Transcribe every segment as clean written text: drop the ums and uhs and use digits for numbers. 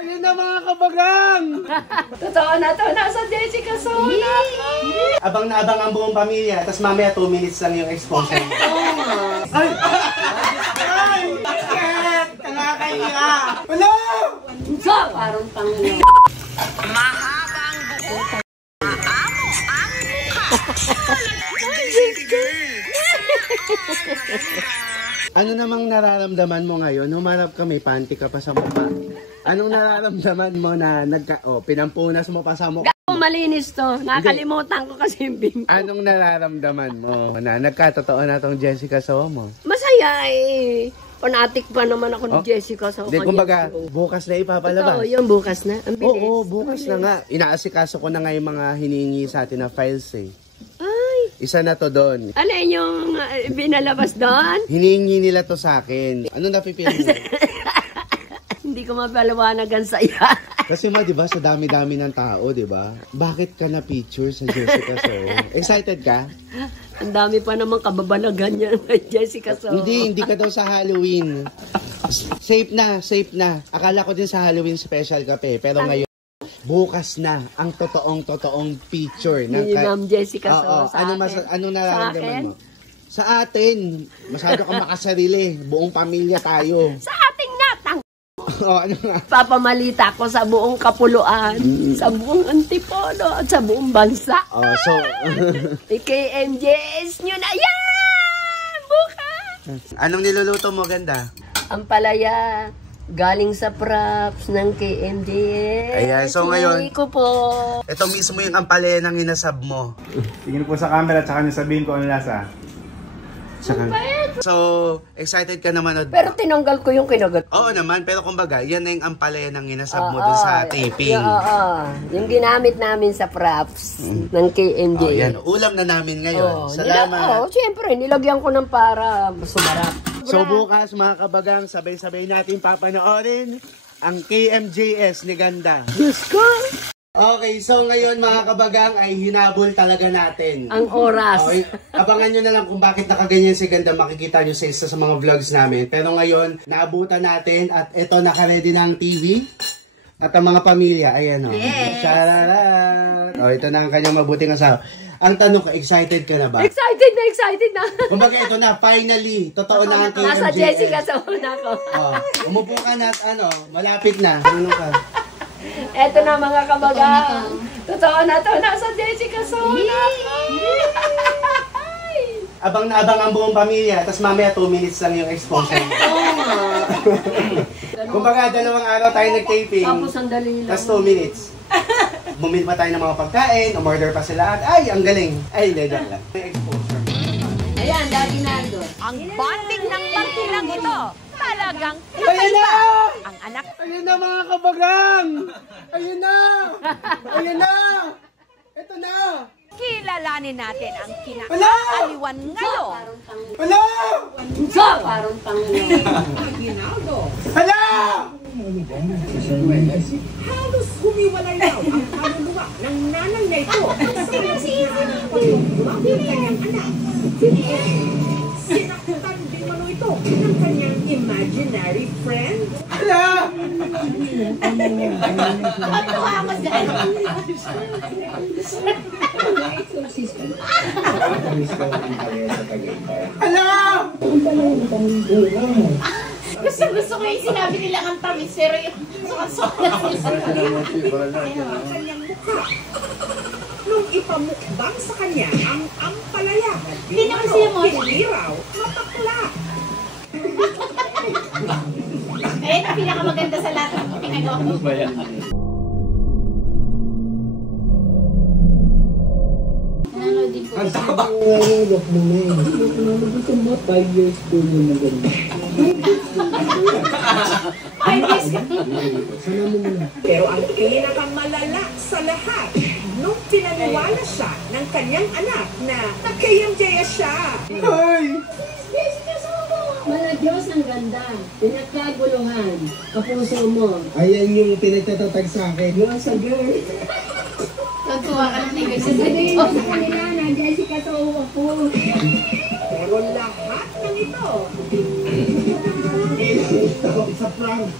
Ayun na mga kabagang! Totoo na to, nasa Jessica Sola. Abang na abang ang buong pamilya, tapos mamaya 2 minutes lang yung exposure. Ay! Ay! Bakit? Nakakahiya! Wala! So, parang Panginoon. Mahabang buhok. Maamo ang mukha. Ano namang nararamdaman mo ngayon? Humarap ka, may panty ka pa sa mukha. Anong nararamdaman mo na pinampunas mo pa sa mukha? Malinis to. Nakalimutan ko kasi yung bing. Anong nararamdaman mo na nagkatotoo na tong Jessica Somo? Masaya eh. Panatik pa naman ako ni Jessica sa kanya. Kumbaga, bukas na ipapalabas. Oo, yung bukas na. Ang bilis. Oo, bukas na nga. Inaasikaso ko na nga yung mga hinihingi sa atin na files eh. Ay. Isa na to doon. Ano yung binalabas doon? Hinihingi nila to sa akin. Ano napipili mo? Hindi ko mapaliwanagan sa iya. Kasi di ba, sa dami-dami ng tao, di ba? Bakit ka na-picture sa Jessica Soho? Excited ka? Ang dami pa naman kababalagan niya kay Jessica Soho. Hindi ka daw sa Halloween. Safe na. Akala ko din sa Halloween special ka pa. Pero ngayon, bukas na ang totoong picture ng Ma'am Jessica Soho sa akin. Anong nararamdaman mo? Sa atin. Masyado ka makasarili. Buong pamilya tayo. Sa ating natang. Ano nga? Papamalita ko sa buong Kapuluan, sa buong Antipolo, at sa buong bansa. So, KMJS nyo na yan! Bukas! Anong niluluto mo, ganda? Ang palaya, galing sa props ng KMJS. Ayan, so ngayon, ko po. Ito mismo yung ampalaya ng inasab mo. Tingin po sa camera at saka niyo sabihin ko ano lasa. So, excited ka naman. Pero tinanggal ko yung kinagat. Oo naman, pero kumbaga, yan na yung ampalaya ng inasab mo dun sa taping. Yung ginamit namin sa props ng KMJ. Yan, ulam na namin ngayon. Salamat. Siyempre, nilagyan ko ng para sumarap. So bukas mga kabagang, sabay-sabay natin papanoorin ang KMJS ni Ganda. Diyos ko! Okay, so ngayon mga kabagang ay hinabol talaga natin. Ang oras. Okay, abangan nyo na lang kung bakit nakaganyan si Ganda, makikita nyo sa isa sa mga vlogs namin. Pero ngayon, naabutan natin at ito, naka-ready na ang TV. At ang mga pamilya, ayan o. Yes. Shararat! O, ito na ang kanyang mabuting asawa. Ang tanong ko, excited ka na ba? Excited na. Kumbaga ito na, finally, totoo na ang KMJS. Nasa Jessica sa una ko. Umupo ka na at malapit na. Ano ka? Eto na mga kabagang. Totoo na to, nasa Jessica sa una ko. Abang na abang ang buong pamilya, tapos mamaya 2 minutes lang yung exposure. Kumbaga, 2 araw tayo nag-taping. Tapos sandali lang. Tapos 2 minutes. Bumili pa tayo ng mga pagkain, umorder pa sila. Ay, ang galing. Ay, hindi, joke lang. May exposure. Ayan, Daddy Nando. Ang bonding ng magtinang ito, talagang Ayun na! ang anak. Ayun na mga kabagang! Ayun na! Ayun na! Ito na! Kilalanin natin ang Wala! kinaaliwan ngayon. Wala! So, parang Panginoon. Hala! Halos humiwalay daw ang kaluluwa ng nanay na ito sa nasiisip ng kanyang anak. Sinaktan din mano ito ng kanyang imaginary friend. Hala! Hala! Gusto ko yung sinabi nila ang tamis, pero yung sukat-sukat Kanyang mukha. Nung ipamukbang sa kanya ang ampalaya, Hindi naman siya mo. hindi raw matakla. Ayun ang pinakamaganda sa lahat ng pinagawa ko. Ano din po? Ang taba! Pero ang pinakamalala sa lahat, nung pinaniwala siya ng kanyang anak na nag-KMJS siya. Ay! Mala Diyos ang ganda. Pinagkaguluhan. Kapuso mo. Ayan yung pinagtatatag sa akin. Yung sa girl. Tutuwa ka ng tigay sa Sabihin mo sa kanila na Jessica to ako. Pero lahat ng ito, Ito, sa prank.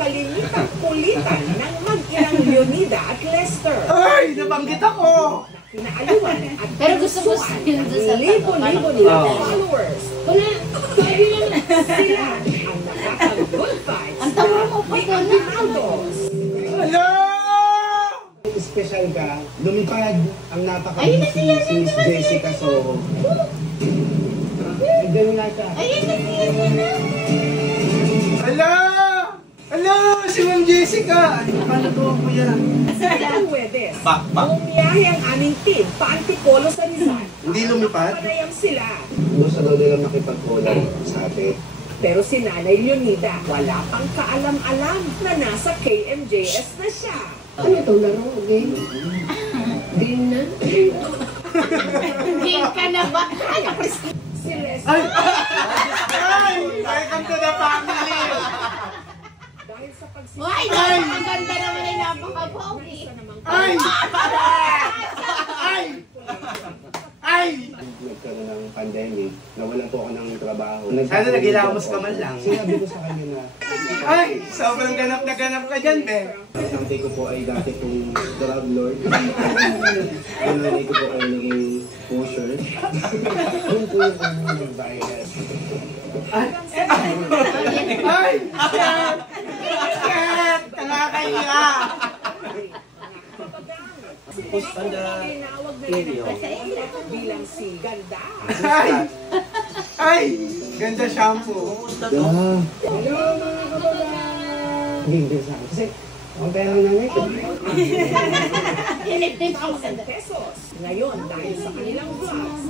nakalimitang kulitan ng mag-inang Leonida at Lester. Ay, nabanggit ako! Inaaliwan at Pero gusto ko pinusuan yun doon sa ng libo-libo tato. nilang Oh. followers. Wala. Sabi naman. Sila ang nakaka-good vibes Ang tawa mo pa na doon. Ronaldos. Hello! Special ka, lumipad ang Ayun na napaka-busy siya, si Miss Jessica Soho. Ganun na ka. Ayun na siya. Hello! Hello! Si Ma'am Jessica! Ay, paano to ako yan? Sa Huwebes, Bak. bumiyahe ang aming team pa Antipolo sa Rizal. Hindi lumipad? Panayam sila. Gusto daw nila makipag-collab sa atin. Pero si Nanay Leonida, wala pang kaalam-alam na nasa KMJS na siya. Ano to, laro? Game? Game na? Game ka na ba? Ay, Si Les, Ay! Ay! Welcome to the family! dahil sa Ay, ang ganda naman ay napaka-pogi. Ay! Ay! Ay! Nagkaroon ng pandemic, nawalan po ako ng trabaho. Sana nagilamos ka man lang. Sinabi ko sa kanya na, ay! Sobrang ganap na ganap ka dyan, be. Ang tangkay ko po ay dati pong drug lord. Ang nanay ko po ay naging pusher. Yun po yung ng virus. Ay! Ay! Kat! Nakakahiya! tinawag na nila bilang si Ganda. Ay! Ay! Ganda shampoo. Hello mga kababayan! Hindi sa akin. Kasi, ang pera namin ito. Inip-tip ako sa 1,000 pesos. Ngayon, dahil sa kanilang vlogs,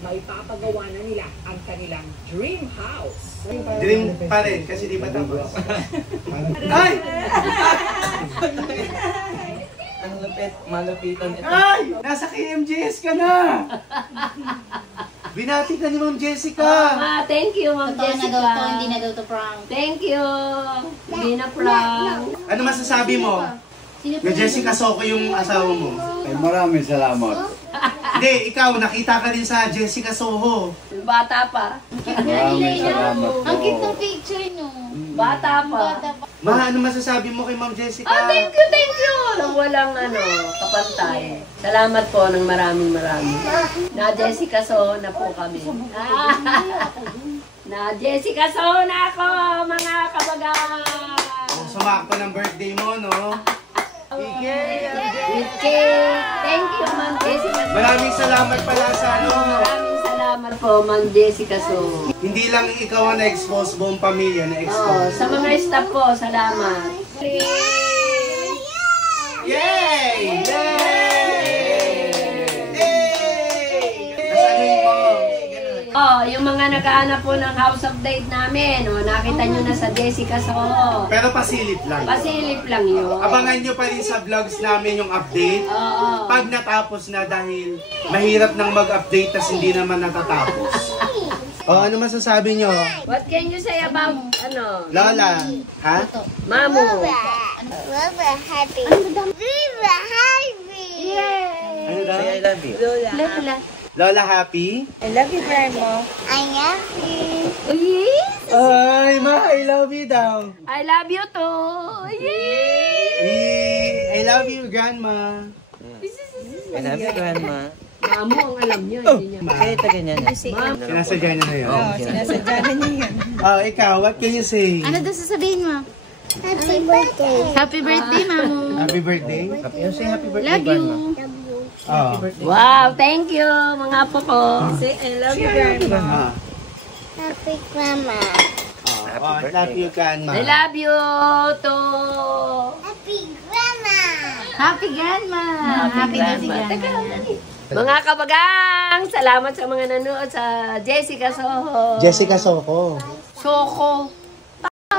may papagawa na nila ang kanilang dream house. Dream pa rin, kasi di pa tapos. Ay! Ang lupit, malupitan ito. Ay! Nasa KMJS ka na! Binati ka ni Ma'am Jessica! Ah, thank you, Ma'am Totoo na Jessica. daw to, hindi na daw to prank. Thank you. Hindi na prank. Ano masasabi mo? Sino Na Jessica Soco yung asawa mo? Ay, maraming salamat. Hindi, ikaw, nakita ka rin sa Jessica Soho. Bata pa. Maraming salamat po. Ang cute ng picture nyo. Bata pa. Bata pa. Ma, ano masasabi mo kay Ma'am Jessica? Ah, thank you, thank you. Nang walang kapantay. Salamat po ng maraming. Na Jessica So na po kami. Na Jessica So na ako, mga kabagang. Sumakto ng birthday mo, no? With cake. Thank you, Ma'am Jessica So. Maraming salamat pala sa ano. Maraming salamat po, Ma'am Jessica So. Hindi lang ikaw ang na-expose, buong pamilya Oh, na-expose. sa mga staff po, salamat. Yay! Nasaluhin mo. Oh, yung mga naghahanap po ng house update namin, oh, nakita nyo na sa Jessica So. Pero pasilip lang. Pasilip lang yun. Abangan nyo pa rin sa vlogs namin yung update. Oo. Pag natapos na dahil mahirap nang mag-update tas hindi naman natatapos. Oh, ano masasabi nyo? What can you say about, Lola, ha? Mamu? We're happy. We're happy. Ano daw? Say I love you. Lola, happy? I love you, Grandma. I love you. Ay, ma, I love you daw. I love you too. I love you, Grandma. I love you, Grandma. Mamu ang alam niyo, hindi niya. Kaya ito ganyan. Sinasadya niya na yun. Sinasadya na niya yan. Oh, ikaw, what can you say? Ano daw sasabihin mo? Happy birthday. Happy birthday, Mamu. Happy birthday. Say happy birthday, Love you. Grandma. Oh. Wow, thank you, mga apo ko. Say, I love you, Grandma. Ah. Happy Grandma. Oh, love you, Grandma. I love you too. Happy Grandma. Happy grandma. Happy Grandma. grandma. Mga kabagang, salamat sa mga nanood sa Jessica Soho. Jessica Soco. Soko.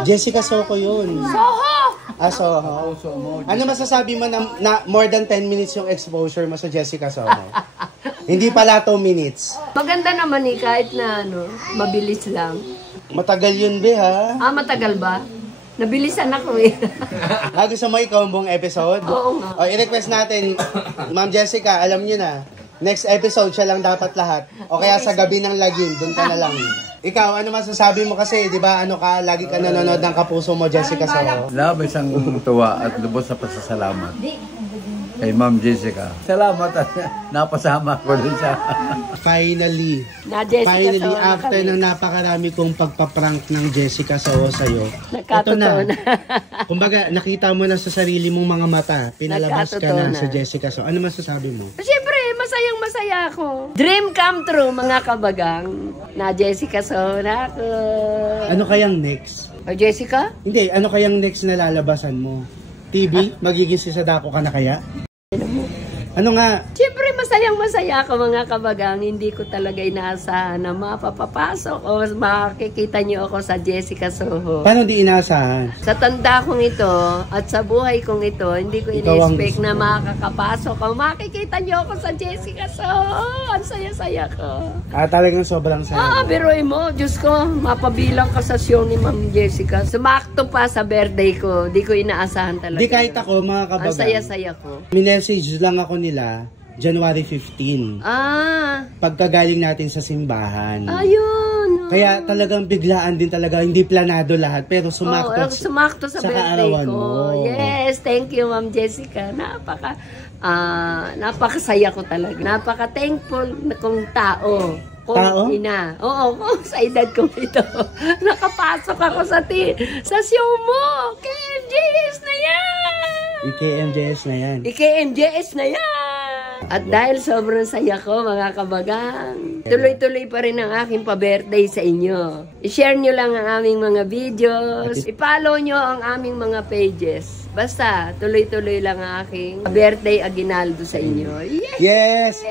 Jessica Soco yun. Soho! Ah, Soho. Ano masasabi mo na more than 10 minutes yung exposure mo sa Jessica Soho? Hindi pala 2 minutes. Maganda naman kahit na mabilis lang. Matagal yun, be, ha? Ah, matagal ba? Nabilisan ako eh. Gusto mo ikaw ang buong episode? Oo nga. O, i-request natin, Ma'am Jessica, alam niyo na, next episode siya lang dapat lahat. O kaya sa gabi ng lagim, doon ka na lang. Ikaw, ano masasabi mo kasi, di ba, ano ka, lagi ka nanonood ng Kapuso Mo, Jessica Soho. Labis ang tuwa at lubos sa pasasalamat kay Ma'am Jessica. Salamat at napasama ko rin sa... Finally, Na Jessica Soho na after kami. ng napakarami kong pagpaprank ng Jessica Soho sa'yo, Nagkatotoo na. Kumbaga, nakita mo na sa sarili mong mga mata, pinalabas ka Nagkatotoo na na. sa Jessica Soho. Ano masasabi mo? Siyempre, masayang masaya ako. Dream come true, mga kabagang. Na Jessica Soho na ako. Ano kayang next? O Jessica? Hindi, ano kayang next na lalabasan mo? TV? Magiging si Sadako ka na kaya? Ano nga? Siyempre, masayang masaya ako, mga kabagang. Hindi ko talaga inaasahan na mapapapasok o makikita niyo ako sa Jessica Soho. Paano di inaasahan? Sa tanda kong ito at sa buhay kong ito, hindi ko Ikaw ang in-expect gusto na mo. makakapasok o makikita niyo ako sa Jessica Soho. Ang saya-saya ko. Talagang sobrang saya. Biruin mo. Diyos ko, mapabilang ka sa show ni Ma'am Jessica. Sumakto pa sa birthday ko. Di ko inaasahan talaga. Di kahit ako, mga Ang kabagang. saya-saya ko. Minessage lang ako nila January 15. Pagkagaling natin sa simbahan. Ayun. Kaya talagang biglaan din talaga, hindi planado lahat, pero sumakto. Sumakto sa birthday kaarawan ko. mo. Yes, thank you Ma'am Jessica. Napakasaya ko talaga. Napaka-thankful na kong tao. Tao? Ina. Oo, sa edad ko ito. Nakapasok ako sa show mo. KMJS na yan! KMJS na yan. KMJS na yan! At dahil sobrang saya ko, mga kabagang, tuloy-tuloy pa rin ang aking pa-birthday sa inyo. I-share nyo lang ang aming mga videos. I-follow nyo ang aming mga pages. Basta, tuloy-tuloy lang ang aking birthday aginaldo sa inyo. Yes!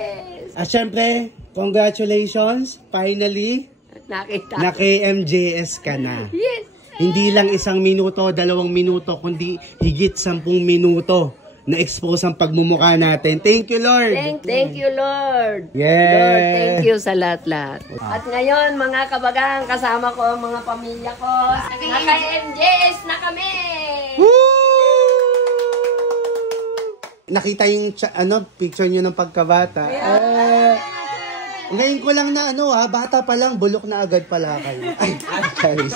At syempre, congratulations! Finally, Nakita. na KMJS ka na. Yes! Hindi lang 1 minuto, 2 minuto, kundi higit 10 minuto na-expose ang pagmumukha natin. Thank you, Lord! Thank you, Lord! Yes! Lord, thank you sa lahat-lahat. At ngayon, mga kabagang, kasama ko ang mga pamilya ko. Naka-MJS na kami! Nakita yung picture nyo ng pagkabata. Ngayon ko lang na bata pa lang, bulok na agad pala kayo. Ay, sorry.